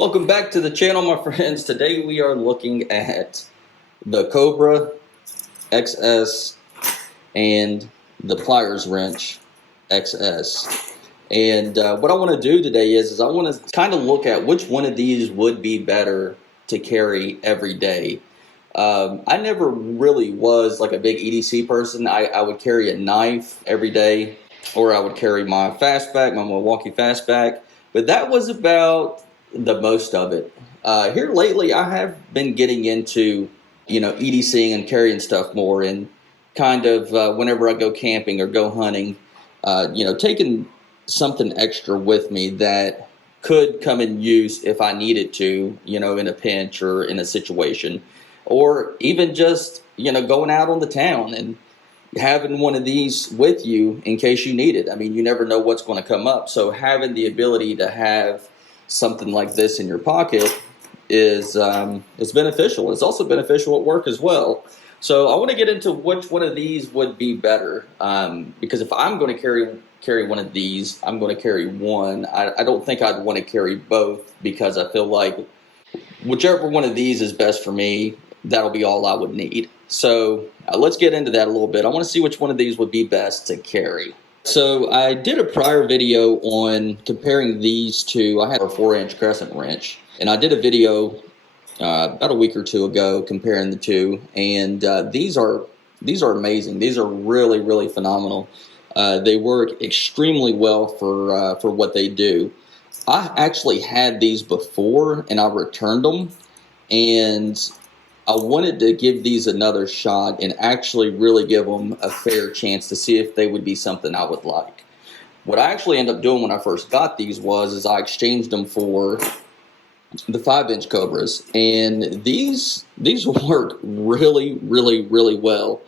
Welcome back to the channel, my friends. Today we are looking at the Cobra XS and the PliersWrench XS. And what I want to do today is I want to kind of look at which one of these would be better to carry every day. I never really was like a big EDC person. I would carry a knife every day, or I would carry my fastback, my Milwaukee fastback, but that was about the most of it. Here lately, I have been getting into, EDCing and carrying stuff more, and kind of whenever I go camping or go hunting, taking something extra with me that could come in use if I needed to, in a pinch or in a situation, or even just, going out on the town and having one of these with you in case you need it. I mean, you never know what's going to come up. So having the ability to have something like this in your pocket is beneficial. It's also beneficial at work as well. So I want to get into which one of these would be better, because if I'm going to carry one of these, I'm going to carry one. I don't think I'd want to carry both, because I feel like whichever one of these is best for me, that'll be all I would need. So let's get into that a little bit. I want to see which one of these would be best to carry. So I did a prior video on comparing these two. I had a 4-inch crescent wrench, and I did a video about a week or two ago comparing the two, and these are amazing. These are really, really phenomenal. They work extremely well for what they do. I actually had these before, and I returned them, and I wanted to give these another shot and actually really give them a fair chance to see if they would be something I would like. What I actually ended up doing when I first got these is I exchanged them for the 5-inch Cobras, and these work really, really, really well.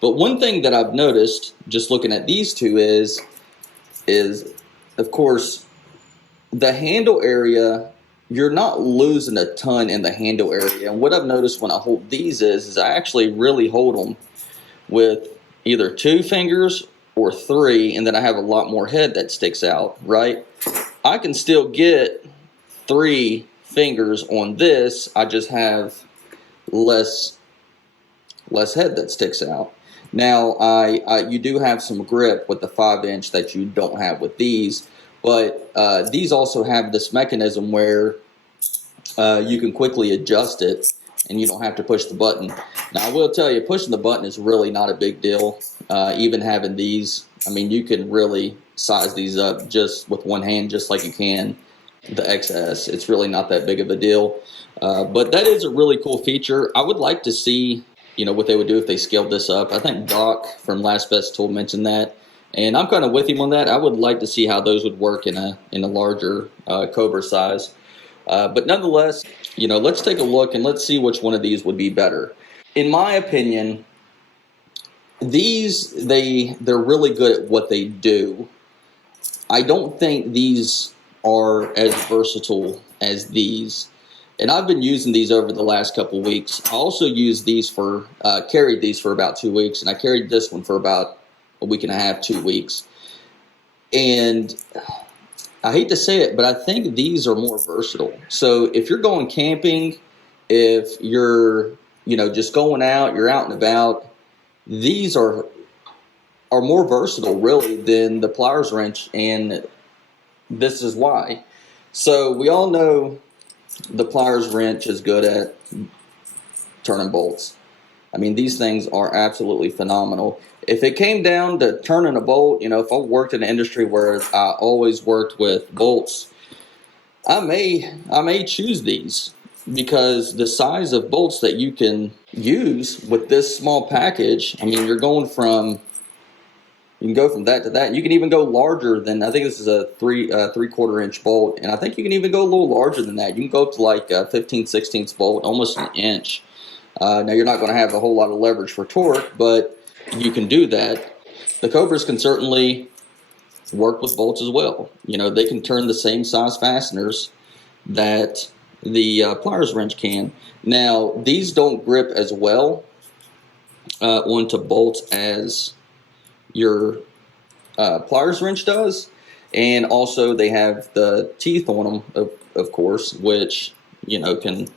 But one thing that I've noticed just looking at these two is of course the handle area. You're not losing a ton in the handle area. And what I've noticed when I hold these is I actually really hold them with either 2 fingers or 3, and then I have a lot more head that sticks out, right? I can still get 3 fingers on this. I just have less head that sticks out. Now, you do have some grip with the 5-inch that you don't have with these. But these also have this mechanism where you can quickly adjust it, and you don't have to push the button. Now, I will tell you, pushing the button is really not a big deal. Even having these, I mean, you can really size these up just with one hand, just like you can the XS. It's really not that big of a deal. But that is a really cool feature. I would like to see, what they would do if they scaled this up. I think Doc from Last Best Tool mentioned that. And I'm kind of with him on that. I would like to see how those would work in a larger Cobra size. But nonetheless, let's take a look and let's see which one of these would be better. In my opinion, these, they're really good at what they do. I don't think these are as versatile as these. And I've been using these over the last couple weeks. I also used these carried these for about 2 weeks, and I carried this one for about a week and a half, 2 weeks. And I hate to say it, but I think these are more versatile. So if you're going camping, if you're, just going out, you're out and about, these are more versatile really than the PliersWrench, and this is why. So we all know the PliersWrench is good at turning bolts. I mean, these things are absolutely phenomenal. If it came down to turning a bolt, if I worked in an industry where I always worked with bolts, I may choose these, because the size of bolts that you can use with this small package, I mean, you can go from that to that. You can even go larger than, I think this is a 3/4 inch bolt, and I think you can even go a little larger than that. You can go up to like a 15/16 bolt, almost an inch. Now, you're not going to have a whole lot of leverage for torque, but you can do that. The Cobras can certainly work with bolts as well. They can turn the same size fasteners that the PliersWrench can. Now, these don't grip as well onto bolts as your PliersWrench does. And also they have the teeth on them, of course, which, you know, can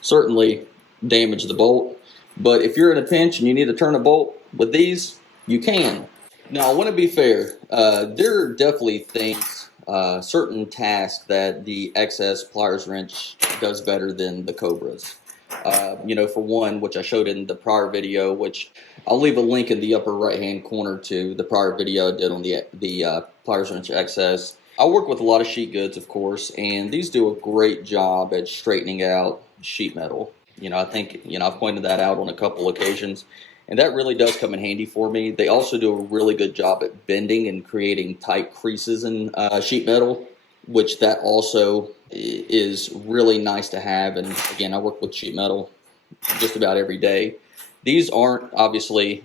certainly damage the bolt. But if you're in a pinch and you need to turn a bolt with these, you can. Now, I want to be fair. There are definitely things, certain tasks that the XS pliers wrench does better than the Cobras. You know, for one, which I showed in the prior video, which I'll leave a link in the upper right-hand corner to the prior video I did on the PliersWrench XS. I work with a lot of sheet goods, of course, and these do a great job at straightening out sheet metal. You know, I think, you know, I've pointed that out on a couple occasions, and that really does come in handy for me. They also do a really good job at bending and creating tight creases in sheet metal, which that also is really nice to have. And again, I work with sheet metal just about every day. These aren't obviously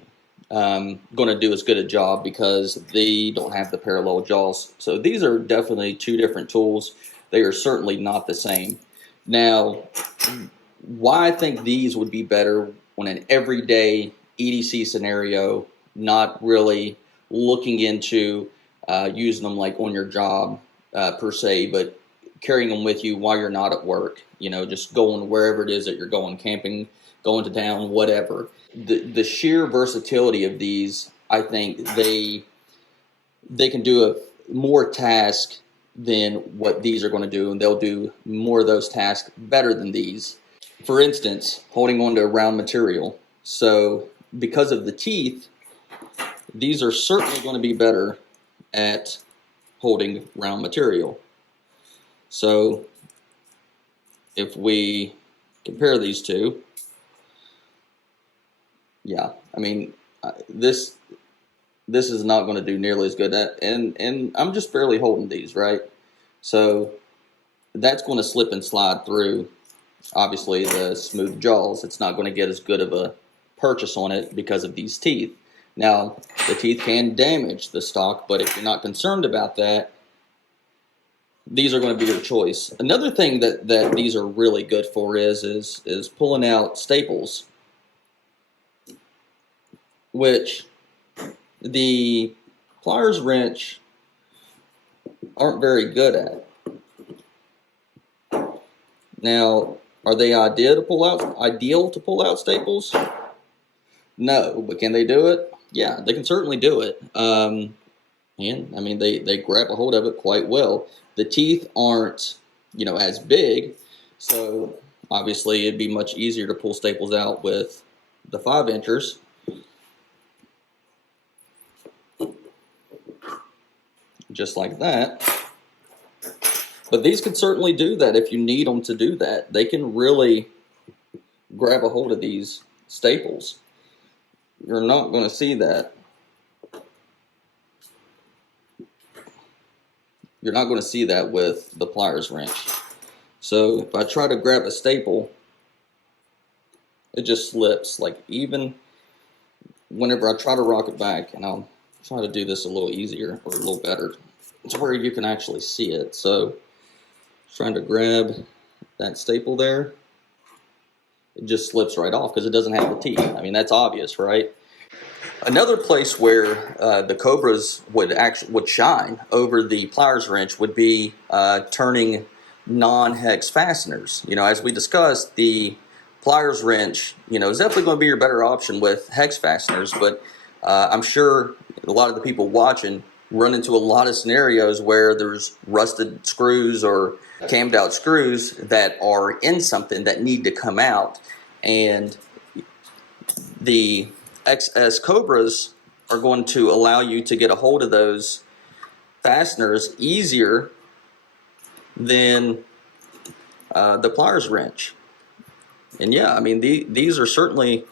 going to do as good a job because they don't have the parallel jaws. So these are definitely two different tools. They are certainly not the same. Now, why I think these would be better on an everyday EDC scenario, not really looking into using them like on your job per se, but carrying them with you while you're not at work, you know, just going wherever it is that you're going, camping, going to town, whatever. The sheer versatility of these, I think they can do a more task than what these are going to do, and they'll do more of those tasks better than these. For instance, holding on to a round material. So because of the teeth, these are certainly going to be better at holding round material. So if we compare these two, yeah, I mean, this is not going to do nearly as good at, and I'm just barely holding these, right? So that's going to slip and slide through, obviously, the smooth jaws. It's not going to get as good of a purchase on it because of these teeth. Now, the teeth can damage the stock, but if you're not concerned about that, these are going to be your choice. Another thing that these are really good for is pulling out staples, which the pliers wrench aren't very good at. Now, are they ideal to pull out staples? No, but can they do it? Yeah, they can certainly do it. And I mean, they grab a hold of it quite well. The teeth aren't, you know, as big, so obviously it'd be much easier to pull staples out with the 5-inchers. Just like that. But these can certainly do that if you need them to do that. They can really grab a hold of these staples. You're not going to see that. You're not going to see that with the pliers wrench. So if I try to grab a staple, it just slips. Like even whenever I try to rock it back, and I'll try to do this a little easier or a little better, it's where you can actually see it. So trying to grab that staple there, it just slips right off because it doesn't have the teeth. I mean, that's obvious, right? Another place where the Cobras would shine over the pliers wrench would be turning non-hex fasteners. You know, as we discussed, the pliers wrench, you know, is definitely going to be your better option with hex fasteners, but I'm sure a lot of the people watching run into a lot of scenarios where there's rusted screws or cammed out screws that are in something that need to come out, and the XS Cobras are going to allow you to get a hold of those fasteners easier than the pliers wrench. And yeah, I mean, these are certainly,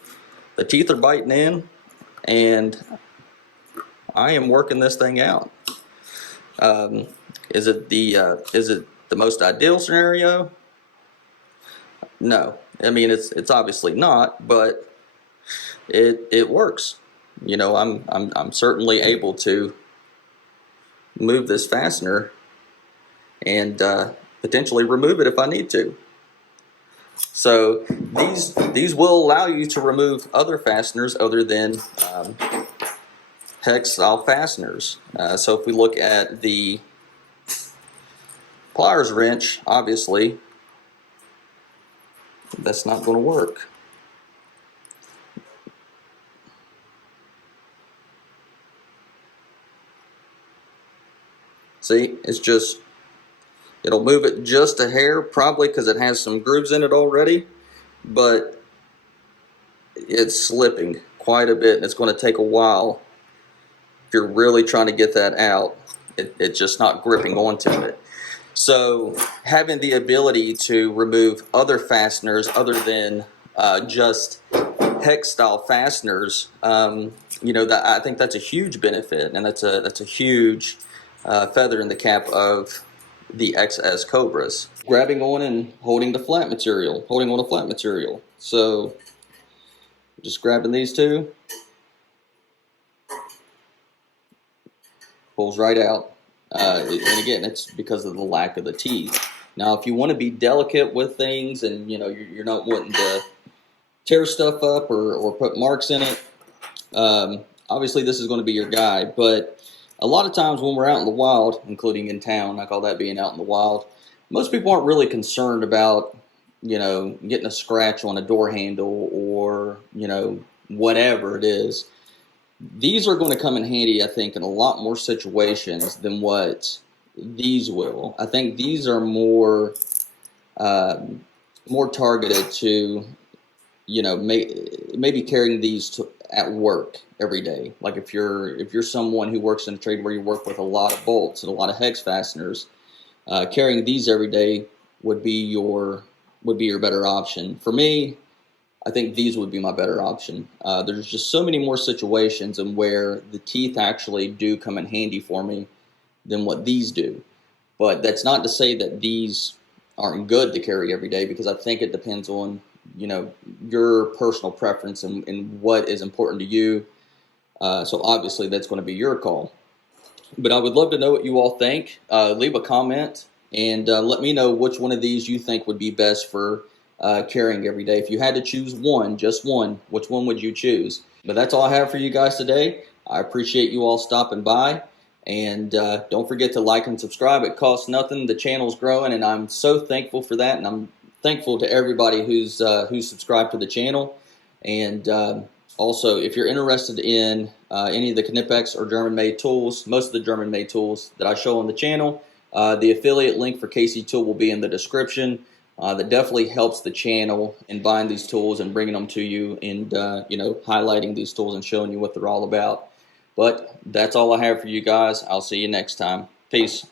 the teeth are biting in, and I am working this thing out. Is it the most ideal scenario? No, I mean, it's obviously not, but it works. You know, I'm certainly able to move this fastener and potentially remove it if I need to. So these will allow you to remove other fasteners other than hex style fasteners. So if we look at the pliers wrench, obviously, that's not going to work. See, it's just, it'll move it just a hair, probably because it has some grooves in it already, but it's slipping quite a bit, and it's going to take a while. If you're really trying to get that out, it's just not gripping onto it. So having the ability to remove other fasteners other than just hex style fasteners, you know, that I think that's a huge benefit, and that's a huge feather in the cap of the XS Cobras. Grabbing on and holding the flat material, holding on to flat material. So just grabbing these two, pulls right out. And again, it's because of the lack of the teeth. Now, if you want to be delicate with things, and you know you're not wanting to tear stuff up or put marks in it, obviously this is going to be your guy. But a lot of times when we're out in the wild, including in town, I call that being out in the wild, most people aren't really concerned about, you know, getting a scratch on a door handle or, you know, whatever it is. These are going to come in handy, I think, in a lot more situations than what these will. I think these are more targeted to, you know, maybe carrying these at work every day. Like if you're someone who works in a trade where you work with a lot of bolts and a lot of hex fasteners, carrying these every day would be your better option. For me, I think these would be my better option. There's just so many more situations and where the teeth actually do come in handy for me than what these do. But that's not to say that these aren't good to carry every day, because I think it depends on, you know, your personal preference and what is important to you. So obviously that's going to be your call. But I would love to know what you all think. Leave a comment and let me know which one of these you think would be best for carrying every day. If you had to choose one, just one, which one would you choose? But that's all I have for you guys today. I appreciate you all stopping by, and don't forget to like and subscribe. It costs nothing. The channel's growing, and I'm so thankful for that, and I'm thankful to everybody who's subscribed to the channel. And also, if you're interested in any of the Knipex or German-made tools, most of the German-made tools that I show on the channel, the affiliate link for KC Tool will be in the description. That definitely helps the channel in buying these tools and bringing them to you, and you know, highlighting these tools and showing you what they're all about. But that's all I have for you guys. I'll see you next time. Peace.